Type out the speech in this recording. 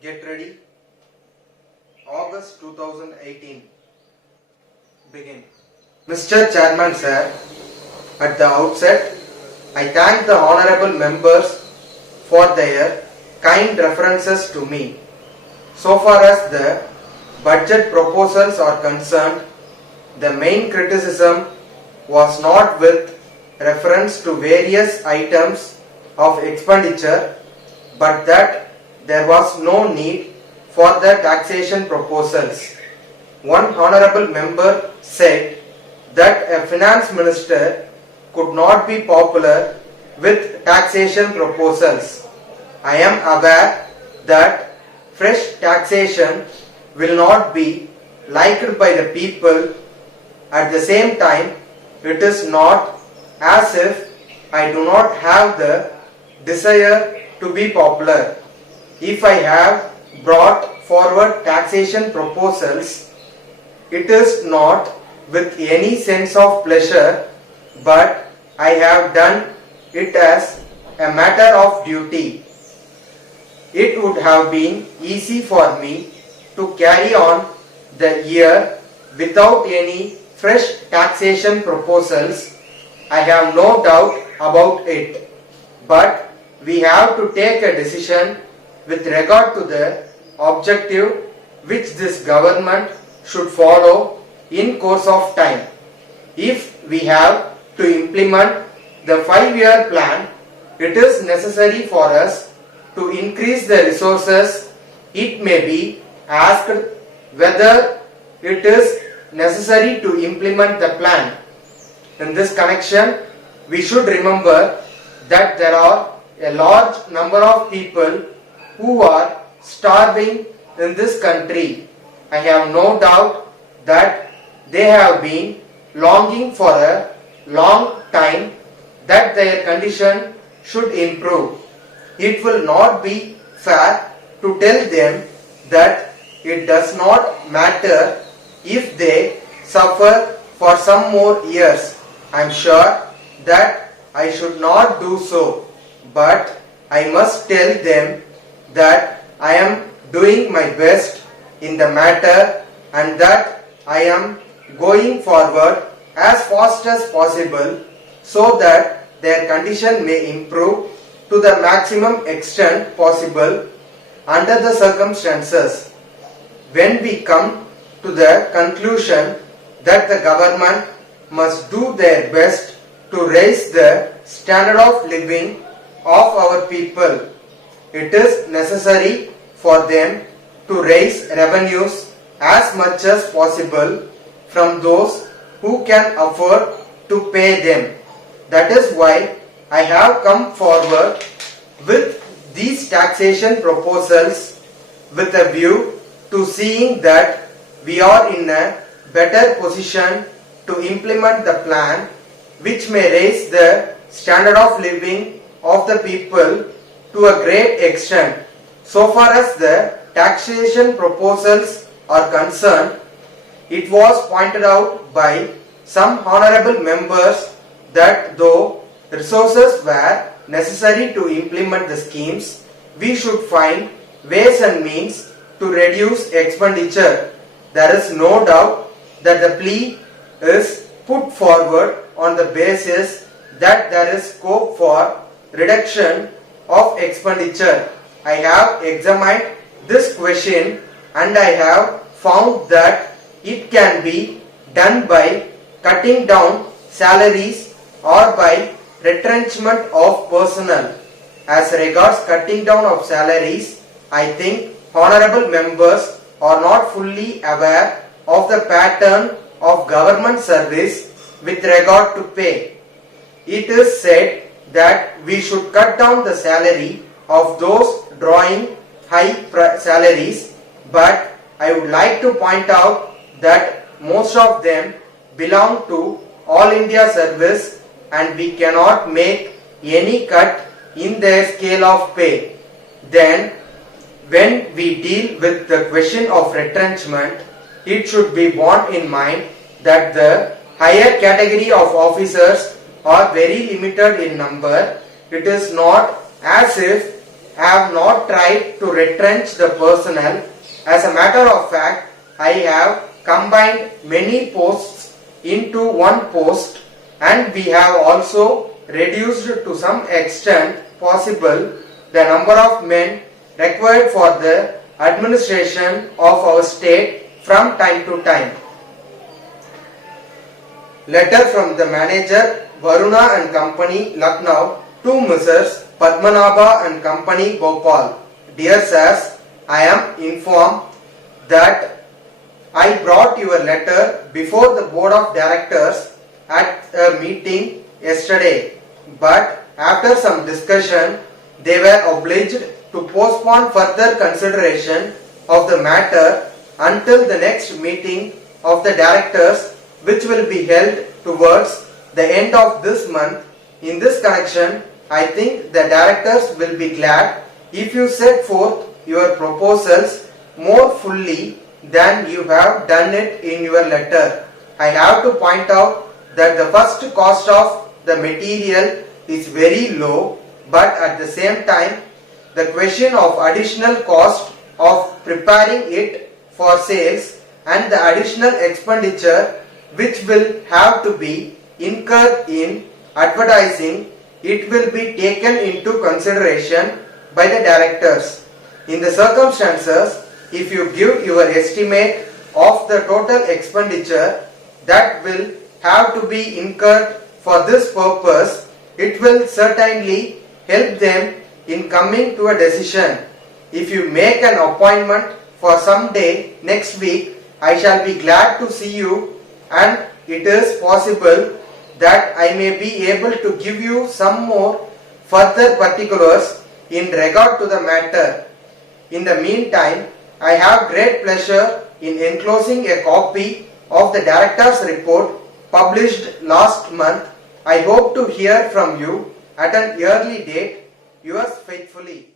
Get ready. August 2018. Begin. Mr. Chairman Sir, at the outset, I thank the honorable members for their kind references to me. So far as the budget proposals are concerned, the main criticism was not with reference to various items of expenditure, but that there was no need for the taxation proposals. One honorable member said that a finance minister could not be popular with taxation proposals. I am aware that fresh taxation will not be liked by the people. At the same time, it is not as if I do not have the desire to be popular. If I have brought forward taxation proposals, it is not with any sense of pleasure, but I have done it as a matter of duty. It would have been easy for me to carry on the year without any fresh taxation proposals. I have no doubt about it. But we have to take a decision with regard to the objective which this government should follow in course of time. If we have to implement the 5-year plan, it is necessary for us to increase the resources. It may be asked whether it is necessary to implement the plan. In this connection, we should remember that there are a large number of people who are starving in this country. I have no doubt that they have been longing for a long time that their condition should improve. It will not be fair to tell them that it does not matter if they suffer for some more years. I am sure that I should not do so, but I must tell them that I am doing my best in the matter and that I am going forward as fast as possible so that their condition may improve to the maximum extent possible under the circumstances. When we come to the conclusion that the government must do their best to raise the standard of living of our people, it is necessary for them to raise revenues as much as possible from those who can afford to pay them. That is why I have come forward with these taxation proposals with a view to seeing that we are in a better position to implement the plan which may raise the standard of living of the people to a great extent. So far as the taxation proposals are concerned, it was pointed out by some honorable members that though resources were necessary to implement the schemes, we should find ways and means to reduce expenditure. There is no doubt that the plea is put forward on the basis that there is scope for reduction of expenditure. I have examined this question and I have found that it can be done by cutting down salaries or by retrenchment of personnel. As regards cutting down of salaries, I think honorable members are not fully aware of the pattern of government service with regard to pay. It is said that we should cut down the salary of those drawing high salaries, but I would like to point out that most of them belong to All India service and we cannot make any cut in their scale of pay. Then when we deal with the question of retrenchment, it should be borne in mind that the higher category of officers are very limited in number. It is not as if have not tried to retrench the personnel. As a matter of fact, I have combined many posts into one post, and we have also reduced to some extent possible the number of men required for the administration of our state from time to time. Letter from the manager Varuna and Company, Lucknow, to Messrs. Padmanabha and Company, Bhopal. Dear sirs, I am informed that I brought your letter before the board of directors at a meeting yesterday, but after some discussion they were obliged to postpone further consideration of the matter until the next meeting of the directors, which will be held towards the end of this month. In this connection, I think the directors will be glad if you set forth your proposals more fully than you have done it in your letter. I have to point out that the first cost of the material is very low, but at the same time, the question of additional cost of preparing it for sales and the additional expenditure which will have to be incurred in advertising it will be taken into consideration by the directors. In the circumstances, if you give your estimate of the total expenditure that will have to be incurred for this purpose, it will certainly help them in coming to a decision. If you make an appointment for some day next week, I shall be glad to see you, and it is possible that I may be able to give you some more further particulars in regard to the matter. In the meantime, I have great pleasure in enclosing a copy of the director's report published last month. I hope to hear from you at an early date. Yours faithfully.